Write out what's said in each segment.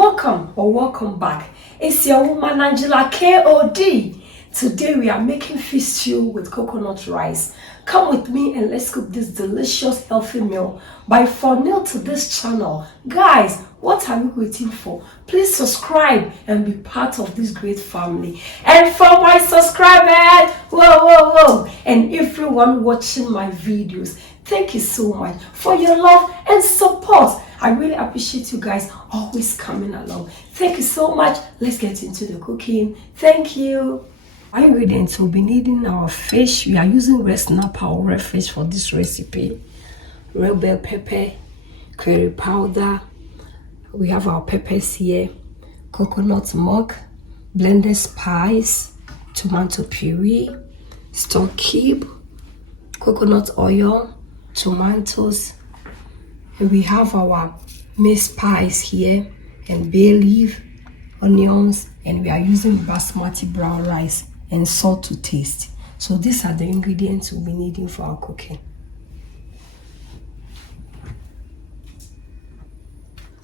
Welcome or welcome back. It's your woman Angela KOD. Today we are making fish stew with coconut rice. Come with me and let's cook this delicious healthy meal. If you're new to this channel, guys, what are you waiting for? Please subscribe and be part of this great family. And for my subscribers, whoa, and everyone watching my videos, thank you so much for your love and support. I really appreciate you guys always coming along. Thank you so much. Let's get into the cooking. Thank you. Our ingredients will be needing our fish. We are using red snapper or red fish for this recipe. Red bell pepper, curry powder. We have our peppers here, coconut milk, blended spice, tomato puree, stock cube, coconut oil, tomatoes. And we have our mixed spice here and bay leaf, onions, and we are using basmati brown rice and salt to taste. So these are the ingredients we'll be needing for our cooking.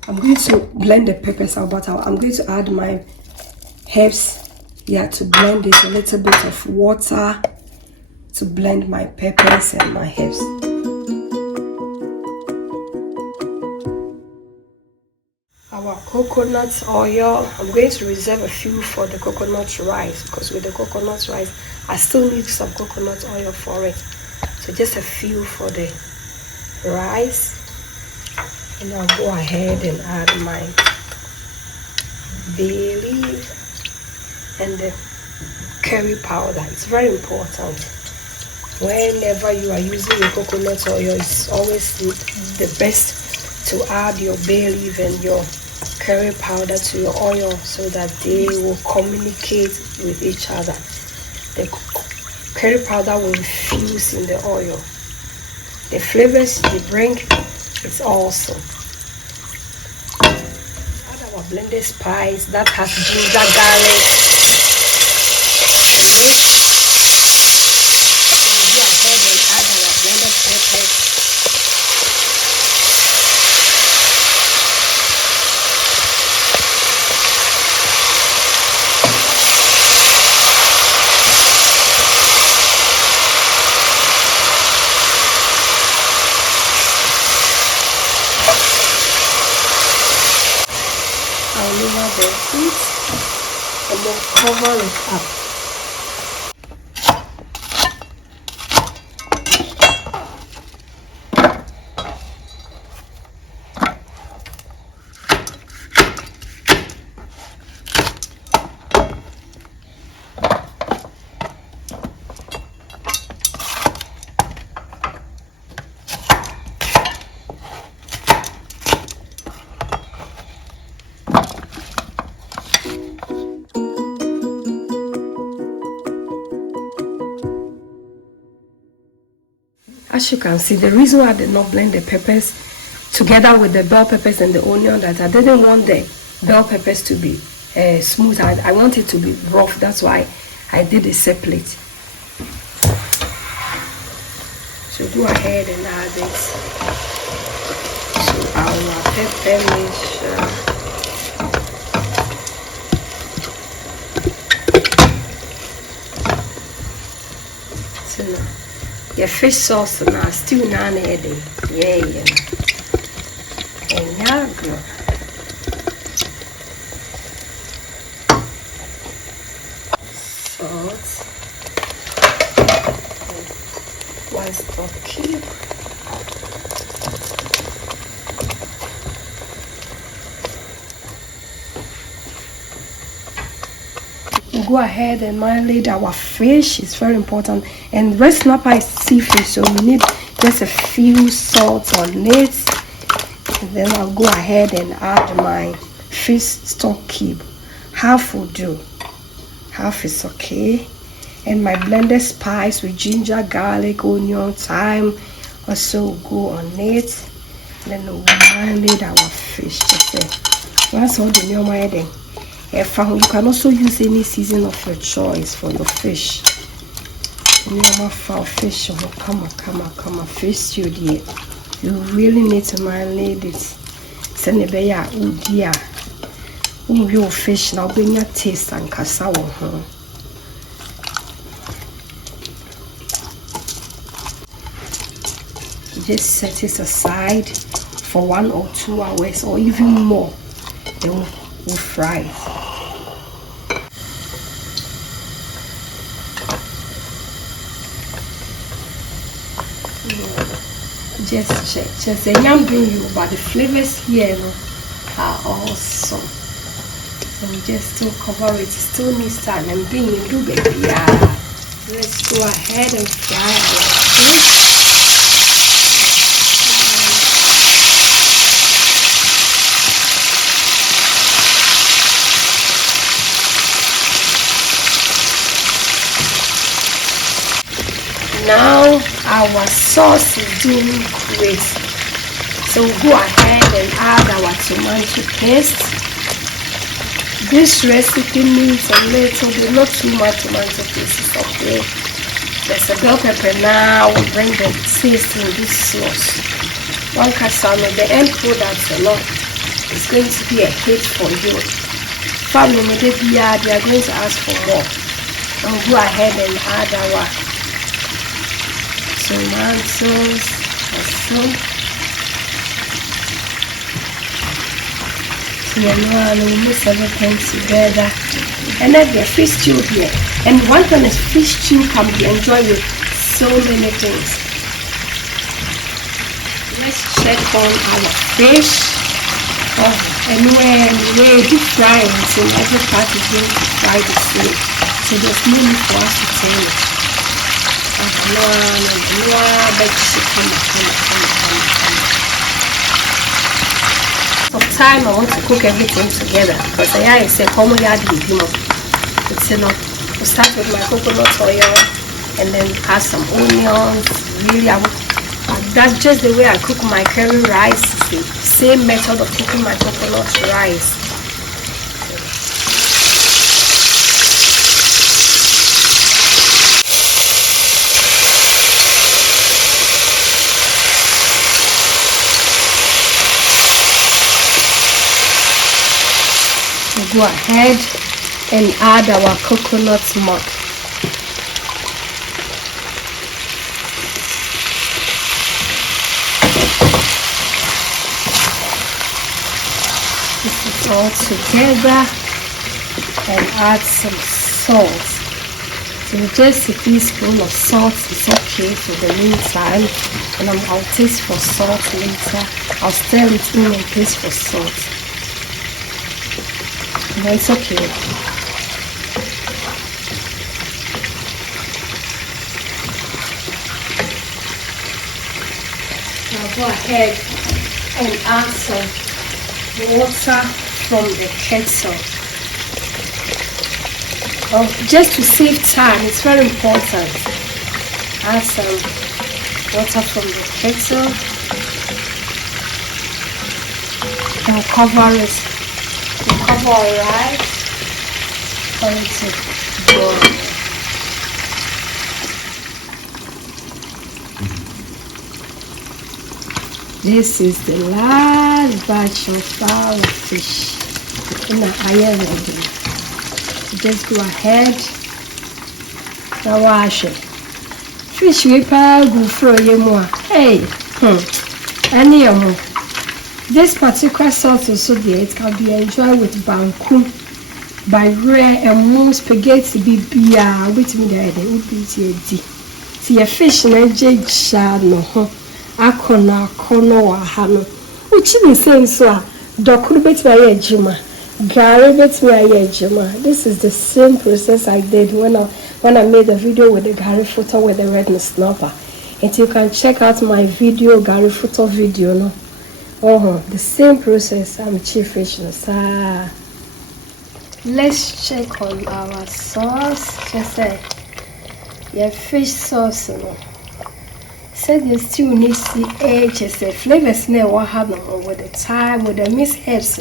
I'm going to blend the peppers out, but I'm going to add my herbs here to blend it, a little bit of water to blend my peppers and my herbs. Our coconut oil, I'm going to reserve a few for the coconut rice because with the coconut rice I still need some coconut oil for it. So just a few for the rice, and I'll go ahead and add my bay leaf and the curry powder. It's very important. Whenever you are using your coconut oil, it's always the best to add your bay leaf and your curry powder to your oil so that they will communicate with each other. The curry powder will infuse in the oil. The flavors they bring is awesome. Add our blended spice that has ginger, garlic, and go ahead and add our blended peppers. I'll lower the heat and then cover it up. As you can see, the reason why I did not blend the peppers together with the bell peppers and the onion, that I didn't want the bell peppers to be smooth. I want it to be rough. That's why I did it separate. So go ahead and add it to our pepper mixture. Your fish sauce now still not adding. Yeah. And now good. Salt. One stock cube. Go ahead and marinate our fish. It's very important, and red snapper is seafish, so we need just a few salt on it. And then I'll go ahead and add my fish stock cube. Half will do, half is okay. And my blended spice with ginger, garlic, onion, thyme also will go on it. Then we'll marinate our fish. That's all the normal adding. You can also use any season of your choice for your fish. Fish, come on, fish stew dear. You really need to marinate it. Send it your fish now bring your taste and cassava. Just set it aside for 1 or 2 hours or even more. Then we'll fry it. Just check. Just a yam bring you, but the flavors here are awesome. So we just still cover it. Still needs time and bring you do baby. Yeah. Let's go ahead and fry our fish. Now our sauce is doing great. So go ahead and add our tomato paste. This recipe needs a little bit, not too much tomato paste, is okay. There's a bell pepper now, will bring the taste in this sauce. One cassava, the end product alone is going to be a hit for you. Family, they are going to ask for more. And go ahead and add our tomatoes, so we mix everything together, and then the fish stew here. And one thing is, fish stew can be enjoyed with so many things. Let's check on our fish. And we're deep frying, so every part is going to fry the same. So there's no need for us to turn it. Of time I want to cook everything together because I say common yard with you. It's enough. We'll start with my coconut oil and then add some onions. Really, that's just the way I cook my curry rice. It's the same method of cooking my coconut rice. Go ahead and add our coconut milk. This is all together and add some salt. So just a teaspoon of salt is okay for the meantime, and I'll taste for salt later. I'll stir it in and taste for salt. No, it's okay. Now go ahead and add some water from the kettle. Just to save time, it's very important. Add some water from the kettle. Now cover it. Cover our rice for it to boil. This is the last batch of our fish in the iron. Just go ahead. Now wash it. Fish we go for you more. Hey, any more. This particular sauce also there, it can be enjoyed with banku, by rare and more spaghetti bibia, with me there, they would be tea. See a fish and a jade shano, akona, kono, hano, which is the same so. Dokuru bet my jima, Gary bet my jima. This is the same process I did when I made a video with the Gary photo with the red snapper. And you can check out my video, Gary photo video, no. The same process. I'm chief fishness. Let's check on our sauce. Just say, yeah, fish sauce. No. Said you still need the edges. The flavors never what happen with the time with the mixed herbs.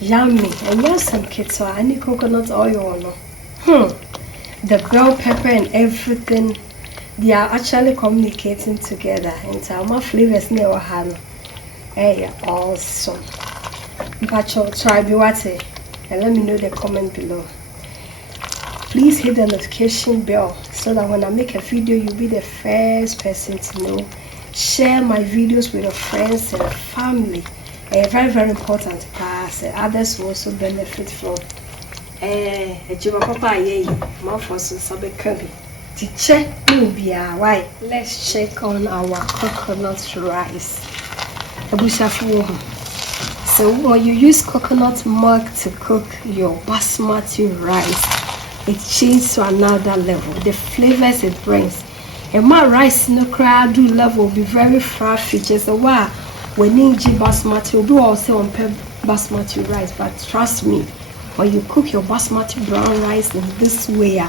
Yummy. And you have some ketchup. I need coconut oil. The bell pepper and everything. They are actually communicating together, and our flavors never have. Hey, awesome. Pacho, try be what and let me know the comment below. Please hit the notification bell so that when I make a video, you'll be the first person to know. Share my videos with your friends and family. Very, very important because others will also benefit from. Why? Let's check on our coconut rice. So when you use coconut milk to cook your basmati rice, it changes to another level. The flavors it brings. And my rice no cry do level will be very fluffy. Just a while when you basmati will be also on basmati rice. But trust me, when you cook your basmati brown rice in this way,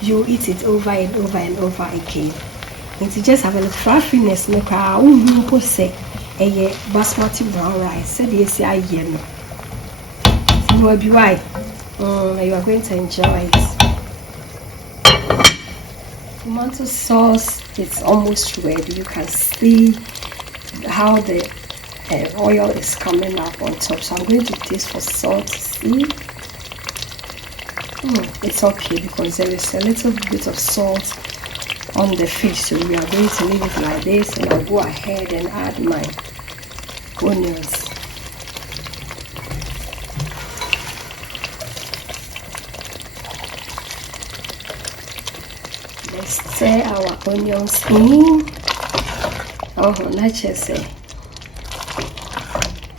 you eat it over and over and over again. And you just have a little fluffiness no cry. Say a basmati brown rice. Said yes, I know. You will be right. You are going to enjoy it. Tomato sauce is almost ready. You can see how the oil is coming up on top. So I'm going to taste for salt to see. It's okay because there is a little bit of salt on the fish. So we are going to leave it like this, and I'll go ahead and add my onions. Let's stir our onions in. Let's just say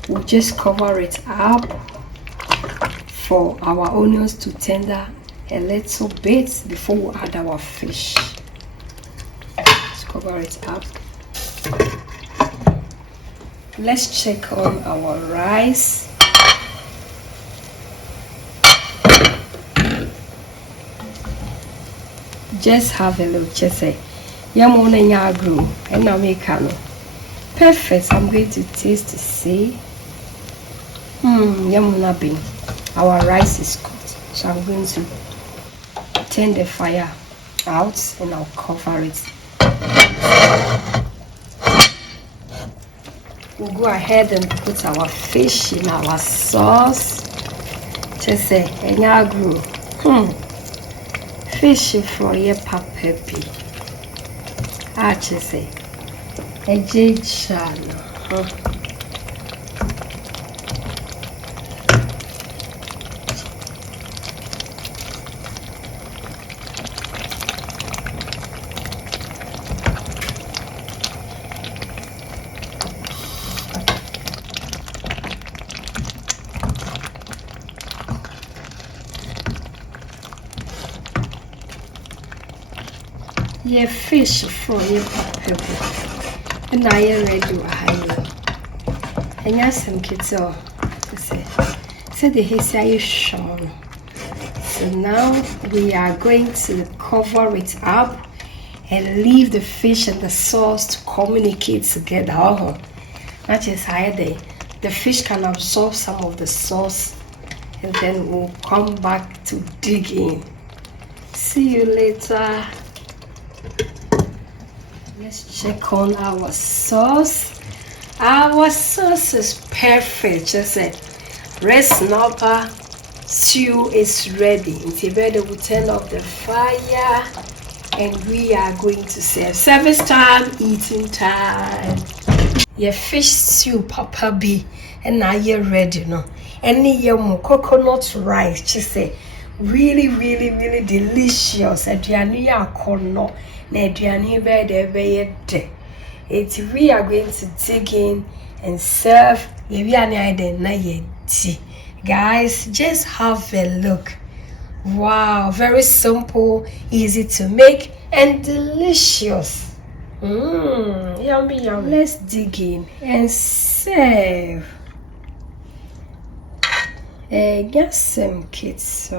we'll just cover it up for our onions to tender a little bit before we add our fish. Let's cover it up. Let's check on our rice. Just have a look. Just say yamona nyagru and I make perfect. I'm going to taste to see. Yamuna bean. Our rice is cooked, so I'm going to turn the fire out and I'll cover it. We'll go ahead and put our fish in our sauce. Just say nyagru. Fish for your papepi. Just say a jade. Your fish for your people, and I am ready to hide. And yes, some kids are said the Hesai Sean. So now we are going to cover it up and leave the fish and the sauce to communicate together. That is how the fish can absorb some of the sauce, and then we'll come back to dig in. See you later. Let's check on our sauce. Our sauce is perfect. Just say red snapper stew is ready. Until ready, we turn off the fire and we are going to serve. Service time, eating time. Your fish stew, Papa B, and now you're ready, no? Any yum coconut rice. Just say really, really, really delicious. Adriani akono. It's we are going to dig in and serve. Guys, just have a look. Wow, very simple, easy to make, and delicious. Yummy, yummy. Let's dig in and serve. Get some kids.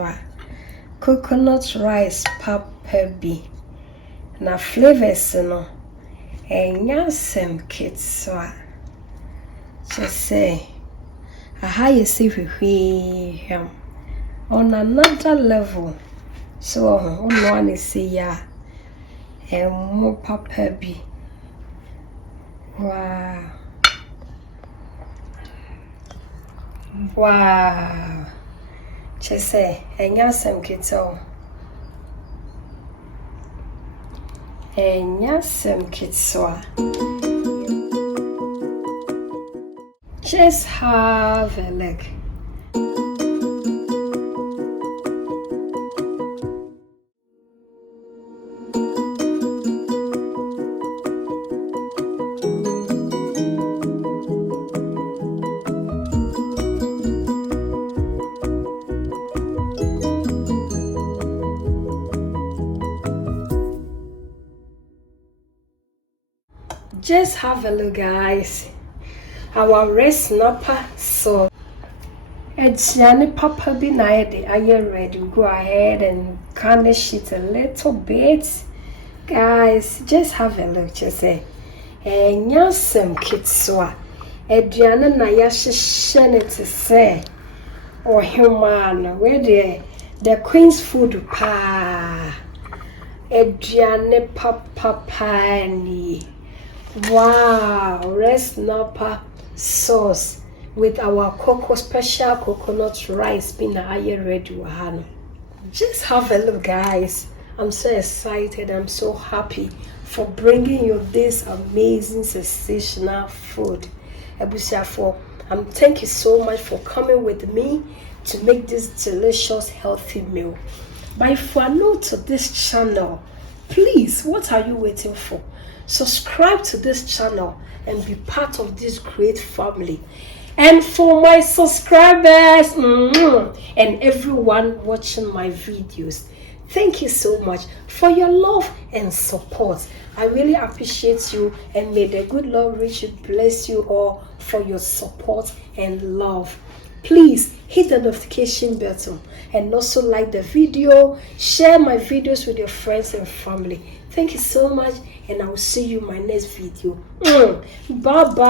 Coconut rice, papa B. Na flavors no some kids so just say aha you see we on another level so one is say yeah more papa B. Wow, Wow. Chese, enyasem kito. Enyasem kitsoa. Just have a look. Just have a look, guys. Our red snapper sauce. It's yani papa be night. Are you ready? Go ahead and garnish it a little bit, guys. Just have a look. Just say, nyasem kitswa. Ediana na yashishene to say, or human. Where the queen's food pa. Ediane papa pani. Wow, red snapper sauce with our special coconut rice being ready. Just have a look, guys. I'm so excited. I'm so happy for bringing you this amazing sensational food. Thank you so much for coming with me to make this delicious healthy meal. But if you are new to this channel, please, what are you waiting for? Subscribe to this channel and be part of this great family. And for my subscribers and everyone watching my videos, thank you so much for your love and support. I really appreciate you, and may the good Lord richly bless you all for your support and love. Please hit the notification button and also like the video. Share my videos with your friends and family. Thank you so much, and I will see you in my next video. Bye bye.